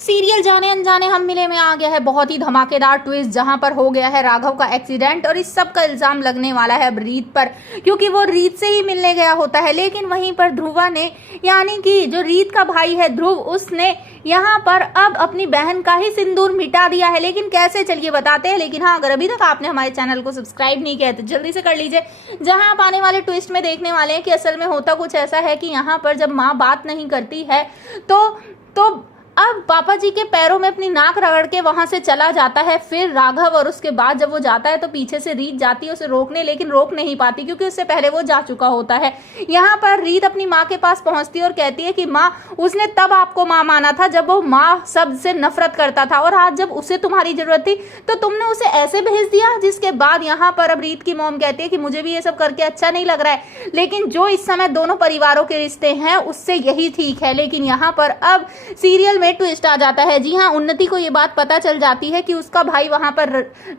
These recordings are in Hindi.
सीरियल जाने अनजाने हम मिले में आ गया है बहुत ही धमाकेदार ट्विस्ट, जहां पर हो गया है राघव का एक्सीडेंट और इस सब का इल्जाम लगने वाला है अब रीत पर, क्योंकि वो रीत से ही मिलने गया होता है। लेकिन वहीं पर ध्रुवा ने, यानी कि जो रीत का भाई है ध्रुव, उसने यहाँ पर अब अपनी बहन का ही सिंदूर मिटा दिया है। लेकिन कैसे, चलिए बताते हैं। लेकिन हाँ, अगर अभी तक आपने हमारे चैनल को सब्सक्राइब नहीं किया तो जल्दी से कर लीजिए, जहां आप आने वाले ट्विस्ट में देखने वाले हैं कि असल में होता कुछ ऐसा है कि यहाँ पर जब माँ बात नहीं करती है तो अब पापा जी के पैरों में अपनी नाक रगड़ के वहां से चला जाता है फिर राघव, और उसके बाद जब वो जाता है तो पीछे से रीत जाती है उसे रोकने, लेकिन रोक नहीं पाती क्योंकि उससे पहले वो जा चुका होता है। यहाँ पर रीत अपनी माँ के पास पहुंचती है और कहती है कि माँ, उसने तब आपको माँ माना था जब वो माँ सबसे नफरत करता था, और आज जब उसे तुम्हारी जरूरत थी तो तुमने उसे ऐसे भेज दिया। जिसके बाद यहाँ पर अब रीत की मॉम कहती है कि मुझे भी ये सब करके अच्छा नहीं लग रहा है, लेकिन जो इस समय दोनों परिवारों के रिश्ते हैं उससे यही ठीक है। लेकिन यहाँ पर अब सीरियल में ट्विस्ट आ जाता है। जी हाँ, उन्नति को ये बात पता चल जाती है कि उसका भाई वहां पर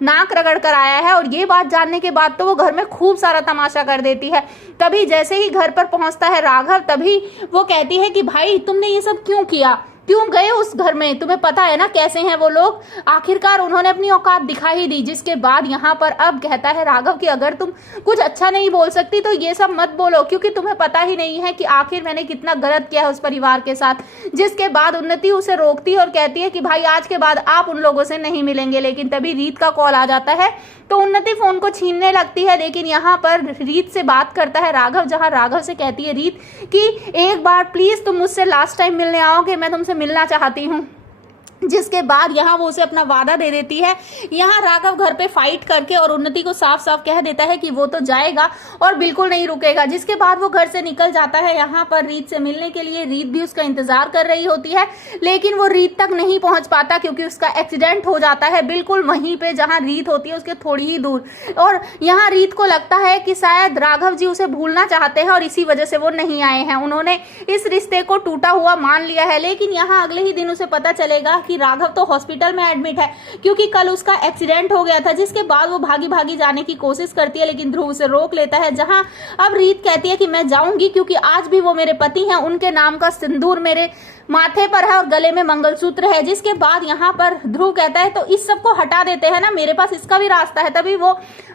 नाक रगड़ कर आया है, और ये बात जानने के बाद तो वो घर में खूब सारा तमाशा कर देती है। तभी जैसे ही घर पर पहुंचता है राघव, तभी वो कहती है कि भाई तुमने ये सब क्यों किया, क्यों गए उस घर में, तुम्हें पता है ना कैसे हैं वो लोग। आखिरकार उन्होंने अपनी औकात दिखा ही दी। जिसके बाद यहाँ पर अब कहता है राघव कि अगर तुम कुछ अच्छा नहीं बोल सकती तो ये सब मत बोलो, क्योंकि तुम्हें पता ही नहीं है कि आखिर मैंने कितना गलत किया है उस परिवार के साथ। जिसके बाद उन्नति उसे रोकती है और कहती है कि भाई आज के बाद आप उन लोगों से नहीं मिलेंगे। लेकिन तभी रीत का कॉल आ जाता है तो उन्नति फोन को छीनने लगती है। लेकिन यहाँ पर रीत से बात करता है राघव, जहाँ राघव से कहती है रीत कि एक बार प्लीज तुम मुझसे लास्ट टाइम मिलने आओगे, मैं तुमसे मिलना चाहती हूँ। जिसके बाद यहाँ वो उसे अपना वादा दे देती है। यहाँ राघव घर पे फाइट करके और उन्नति को साफ साफ कह देता है कि वो तो जाएगा और बिल्कुल नहीं रुकेगा। जिसके बाद वो घर से निकल जाता है यहाँ पर रीत से मिलने के लिए। रीत भी उसका इंतजार कर रही होती है, लेकिन वो रीत तक नहीं पहुंच पाता क्योंकि उसका एक्सीडेंट हो जाता है बिल्कुल वहीं पे जहाँ रीत होती है उसके थोड़ी ही दूर। और यहाँ रीत को लगता है कि शायद राघव जी उसे भूलना चाहते हैं और इसी वजह से वो नहीं आए हैं, उन्होंने इस रिश्ते को टूटा हुआ मान लिया है। लेकिन यहाँ अगले ही दिन उसे पता चलेगा कि राघव तो हॉस्पिटल में एडमिट है क्योंकि कल उसका एक्सीडेंट हो गया था। जिसके बाद वो भागी भागी जाने की कोशिश करती है, लेकिन ध्रुव उसे रोक लेता है। जहां अब रीत कहती है कि मैं जाऊंगी क्योंकि आज भी वो मेरे पति हैं, उनके नाम का सिंदूर मेरे माथे पर है और गले में मंगलसूत्र है। जिसके बाद यहाँ पर ध्रुव कहता है तो इस सब को हटा देते हैं ना, मेरे पास इसका भी रास्ता है। तभी वो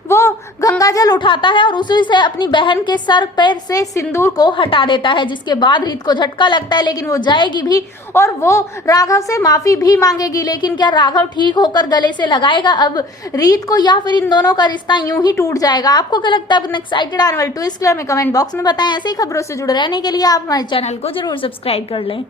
गंगाजल उठाता है और उसी से अपनी बहन के सर पैर से सिंदूर को हटा देता है। जिसके बाद रीत को झटका लगता है, लेकिन वो जाएगी भी और वो राघव से माफी भी मांगेगी। लेकिन क्या राघव ठीक होकर गले से लगाएगा अब रीत को, या फिर इन दोनों का रिश्ता यूं ही टूट जाएगा? आपको क्या लगता है? एक्साइटेड आने वाले ट्विस्ट के लिए हमें कमेंट बॉक्स में बताएं। ऐसे ही खबरों से जुड़े रहने के लिए आप हमारे चैनल को जरूर सब्सक्राइब कर लें।